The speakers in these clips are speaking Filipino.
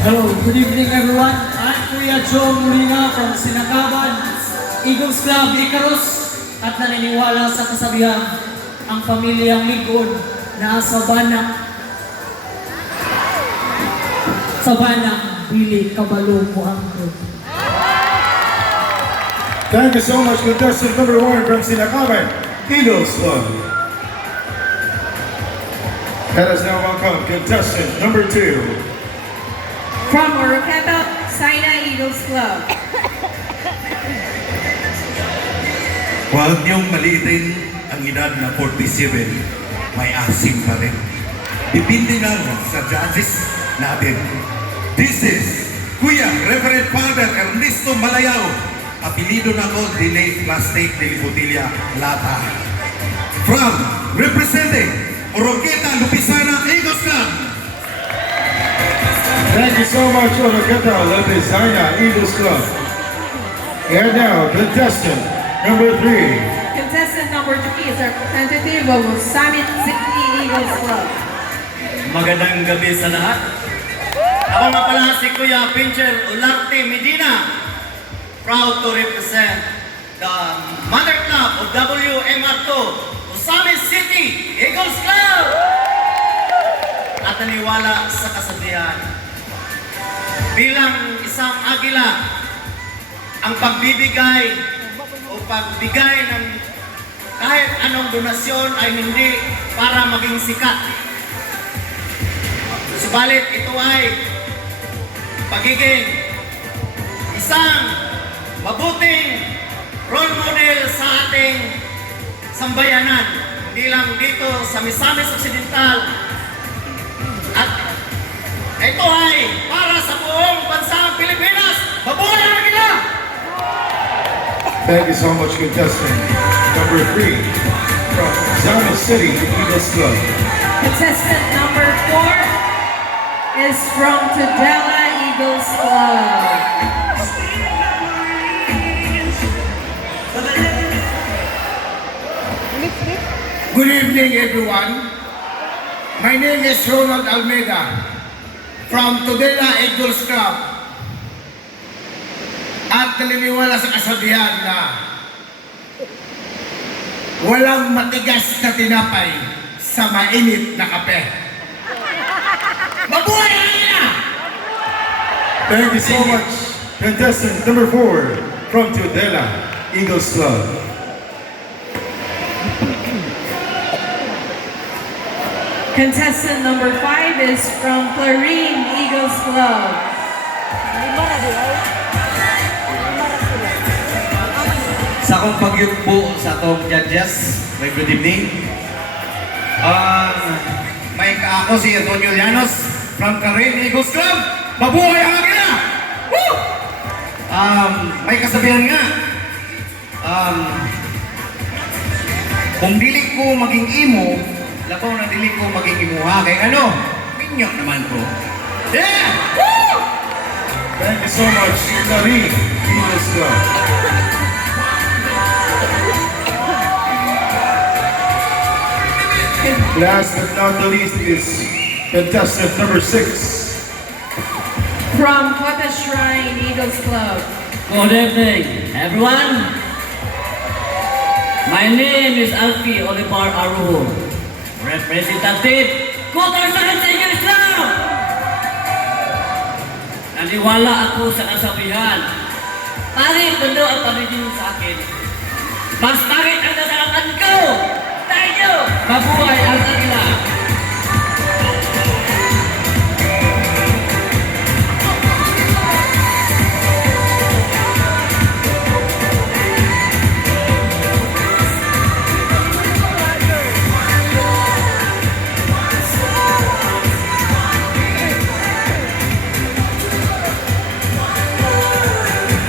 Hello, good evening everyone. I'm Kuya Joe Molina from Sinagaban, Eagles Club, Icarus, at naniniwala sa kasabihan, ang pamilyang Ligod na sa banang Bili Kabalo Muhammad. Thank you so much, contestant number 1 from Sinagaban, Eagles Club. Let us now welcome contestant number 2. From Oroqueta, Saina Eagles Club. Huwag niyong maliitin ang edad na 47, may asim pa rin. Depende lang sa judges natin. This is Kuya Reverend Father Ernesto Malayao. Apelido na ko Delay Plastic de Botilla Lata. From representing Oroqueta, Lupisana Eagles Club. Thank you so much, Oroqueta, Lupisana Eagles Club. And now, contestant number 3. Contestant number 3 is representative of Summit City Eagles Club. Magandang gabi sa lahat. Ako nga pala si Kuya Pincher Olarte Medina. Proud to represent the Mother Club of WMR2, Summit City Eagles Club. At naniwala sa kasabihan, bilang isang agila, ang pagbibigay o pagbigay ng kahit anong donasyon ay hindi para maging sikat. Subalit ito ay pagiging isang mabuting role model sa ating sambayanan. Hindi lang dito sa Misamis Occidental. At ito ay para sa buong bansang Pilipinas. Mabuhay ang agila! Thank you so much, contestant number 3 from Zama City Eagles Club. Contestant number 4 is from Tudela Eagles Club. Good evening, everyone. My name is Ronald Almeida from Tudela Eagles Club. At naniniwala sa kasabihan na walang matigas na tinapay sa mainit na kape. Mabuhay ang ina! Thank you so much, contestant number 4 from Tudela Eagles Club. Contestant number 5 is from Clarine Eagles Club. Sa akong pagyugpo sa akong judges, may good evening. May ako si Antonio Llanos from Clarine Eagles Club. Mabuhay ang agila! Woo! May kasabihan nga, kung dili ko maging imo, labaw na dili ko maging imuha. Kaya ano? Minyo naman ko. Yeah! Woo! Thank you so much, Clarine Eagles Club. Last but not the least is contestant number 6. From Kota Shrine Eagles Club. Good evening everyone. My name is Alfie Olivar Arujo, representative Cotasaran Eagles Club. Naniwala ako sa kasabihan, pangit mundo ang pamilya sa akin. Mas pangit ang nasarapan ko. Tayo! Mabuhay ang agila!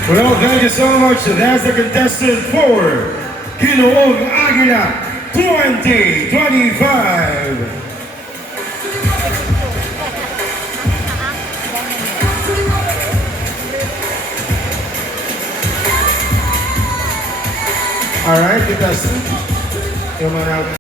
Well, thank you so much. That's the contestant for Ginoong Agila 2025. All right, contestant. Come on out.